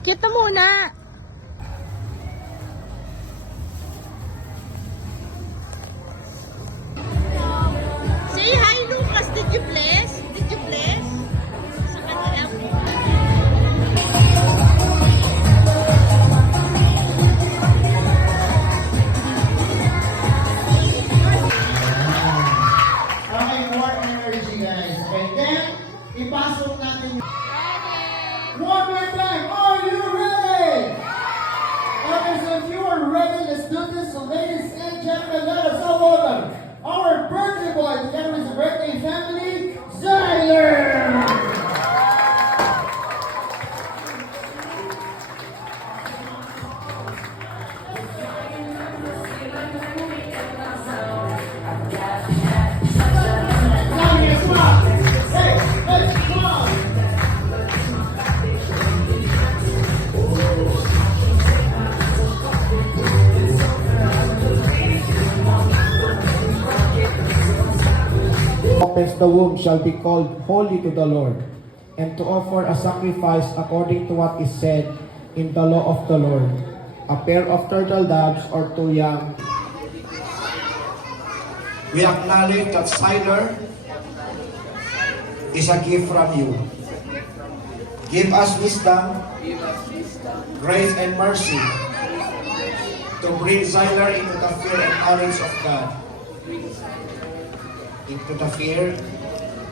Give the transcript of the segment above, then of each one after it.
Akit na muna. Say hi, Lucas. Did you bless? Did you bless? Sa kanila. Okay, more energy guys. Okay, then, ipasok natin yung... One more time, are you ready? Okay, so if you are ready, let's do this. So ladies and gentlemen, let us all welcome our birthday boy, together with the birthday family, Zyler! Opens the womb shall be called holy to the Lord, and to offer a sacrifice according to what is said in the law of the Lord, a pair of turtle doves or two young. We acknowledge that Zyler is a gift from you. Give us wisdom, grace, and mercy to bring Zyler into the fear and knowledge of God. Into the fear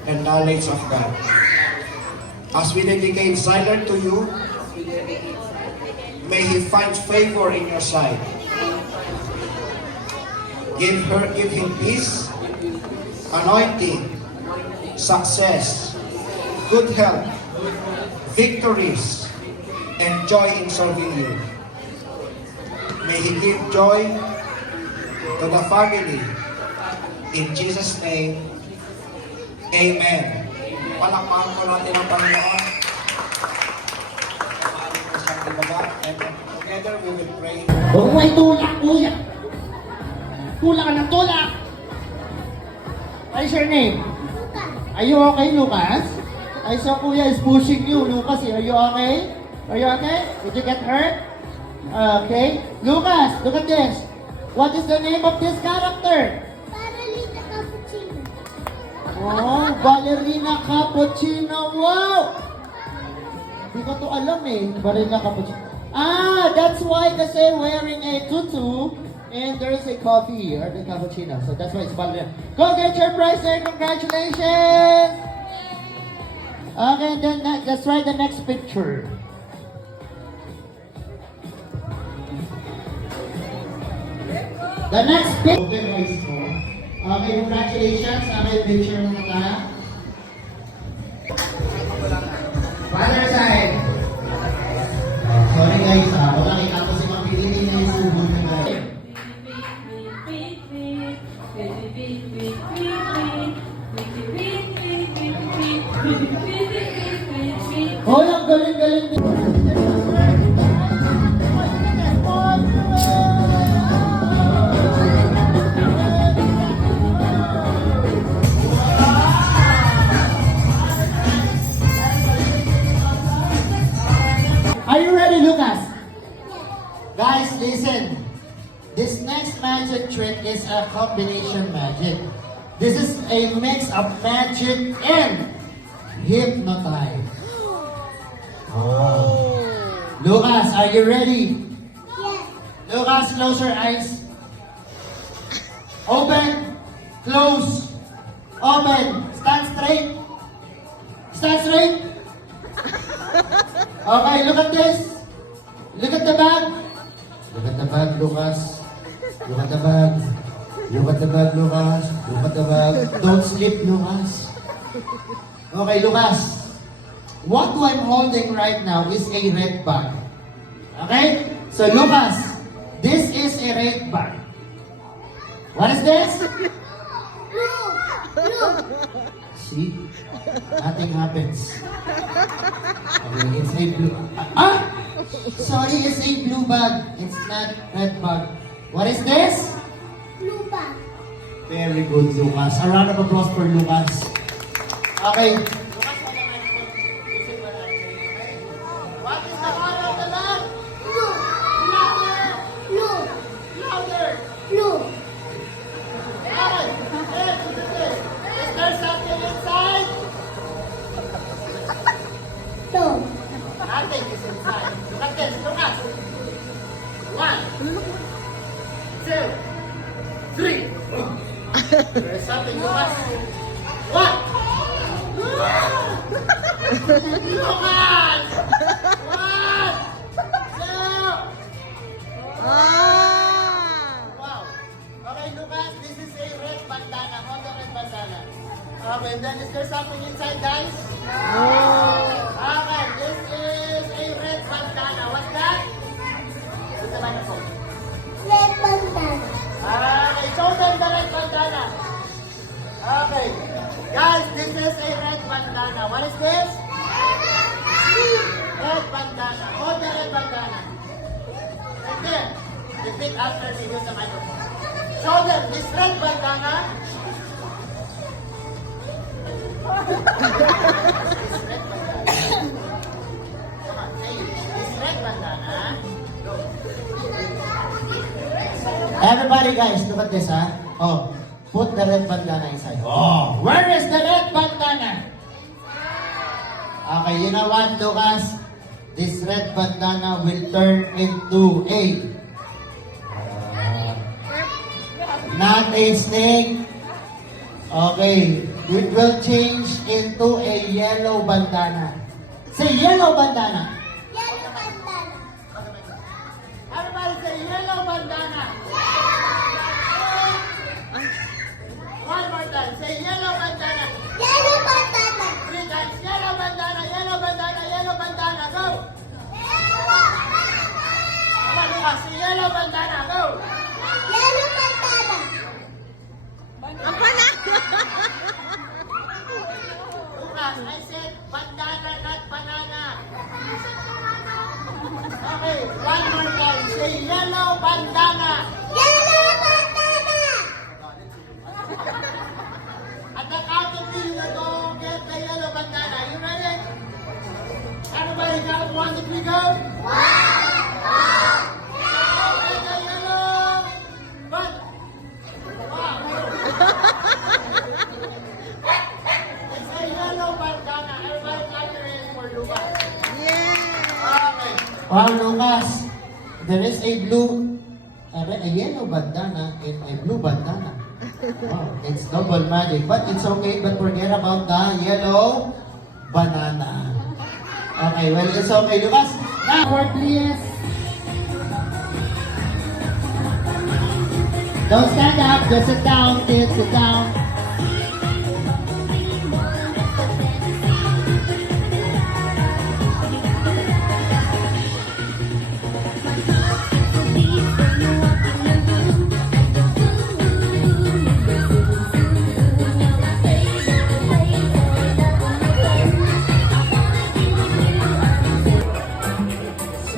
and knowledge of God. As we dedicate Zyler to you, may he find favor in your sight. Give him peace, anointing, success, good health, victories, and joy in serving you. May he give joy to the family. In Jesus' name, Amen. Palakpakan po natin ang Panginoon. And together we will pray. Oh, may tulak, kuya! Tulak ka ng tulak! What is your name? Are you okay, Lucas? I saw kuya is pushing you, Lucas. Are you okay? Are you okay? Did you get hurt? Okay. Lucas, look at this. What is the name of this character? Oh, Ballerina Cappuccino. Wow! Hindi ko to alam eh. Ballerina Cappuccino. Ah, that's why kasi wearing a tutu and there is a coffee or the cappuccino. So that's why it's Ballerina. Go get your prize there. Congratulations! Okay, then let's try the next picture. The next picture. Okay, congratulations. Okay, picture na tayo. Father side. Sorry guys, wala kita ko si Mapilipin na yung subo na guys. Oh, ang galing-galing din. Are you ready, Lucas? Guys, listen. This next magic trick is a combination magic. This is a mix of magic and hypnotize. Oh. Lucas, are you ready? Yes. Lucas, close your eyes. Open, close, open. Stand straight. Stand straight. Okay, look at this. Look at the bag. Look at the bag, Lucas. Look at the bag. Look at the bag, Lucas. Look at the bag. Don't slip, Lucas. Okay, Lucas. What I'm holding right now is a red bag. Okay? So, Lucas, this is a red bag. What is this? Blue. See? Nothing happens. Okay, it's a blue... Sorry, it's a blue bag. It's not red bag. What is this? Blue bag. Very good, Lucas. A round of applause for Lucas. Okay. What is the honor of the There's something, Lucas. What? Lucas! What? Two! Ah! Wow. Okay, Lucas, this is a red bandana. Hold the red bandana. Okay, and then is there something inside, guys? Okay, this is a red bandana. What's that? What's the microphone? Red bandana. Okay, show them the red bandana. Okay. Guys, this is a red bandana. What is this? Red bandana. Hold the red bandana. Right there. Repeat after me. Use the microphone. Show them this red bandana. This red bandana. Come on, say it. This red bandana. Go. Everybody guys, look at this, huh? Oh, put the red bandana inside. Oh, where is the red bandana? Okay, you know what, Lucas? This red bandana will turn into a not a snake. Okay, it will change into a yellow bandana. Say yellow bandana. Yellow bandana. Everybody say yellow bandana. One more time. Say yellow bandana. Yellow bandana. 3 times. Yellow bandana, yellow bandana, yellow bandana. Go. Come on, Lucas. Say yellow bandana. Go. Yellow bandana. Ang pala! Lucas, I said bandana, not banana. Okay, one more time. Say yellow bandana. Yellow bandana. At the count of 3, you're going to get the yellow bandana. You ready? Everybody count 1 to 3, go. Get the yellow bandana. Wow. It's a yellow bandana. Everybody clap your hands for Lucas. Yeah! Okay. Wow, Lucas. There is a yellow bandana and a blue bandana. Wow, it's double magic. But it's okay, but forget about the yellow banana. Okay, well, it's okay, Lucas. Now, word please. Don't stand up, just sit down, kids, sit down.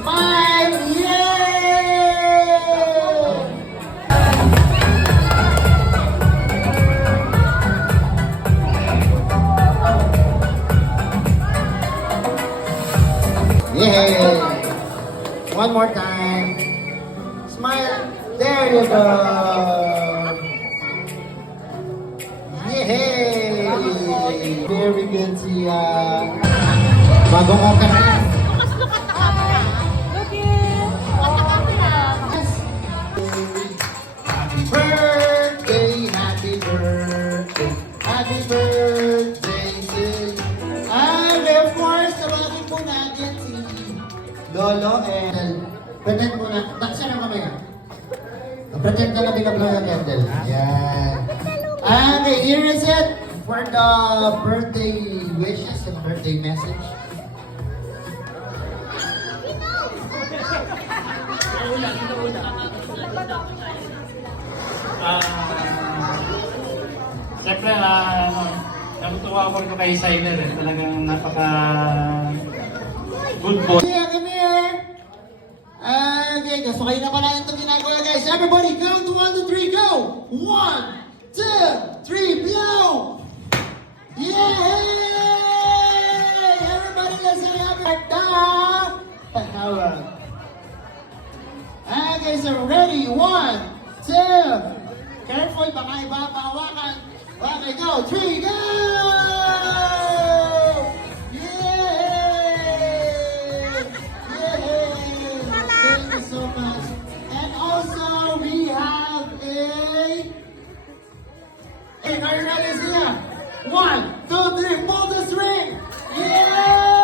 Smile! Yay! Yay! One more time. Smile. There you go. Yay! Very good, Sia. Bagong ka na. Lucas, look at the camera! Look it! Look at the camera! Happy birthday, happy birthday, happy birthday to you. And of course, tawagin po natin si Lolo and pretend po na, siya na mamaya. Pretend na namin na-blow yung candle. Yan. Okay, here is it for the birthday wishes and birthday message. Siyempre, natutuwa ako rin kay Syler. Talagang napaka good boy. Yeah, come here. Okay, gusto kayo na pala ito ginagawa, guys. Everybody, count to 1 to 3, go! 1, 2, 3, blow! Yay! Everybody, let's say happy birthday! Power. Okay, so ready? 1, 2. Careful, baka iba mahawakan. Okay, go. 3, go! Yay! Yay! Thank you so much. And also, we have a Alicia. 1, 2, 3, pull the string. Yay!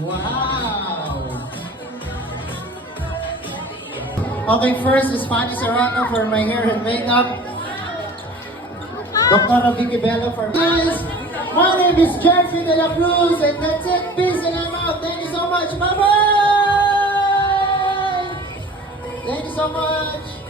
Wow. Okay, first is Fanny Serrano for my hair and makeup. Dr. Vicky Bello for guys. My name is Jeffrey De La Cruz, and that's it. Peace and I'm out. Thank you so much. Bye bye. Thank you so much.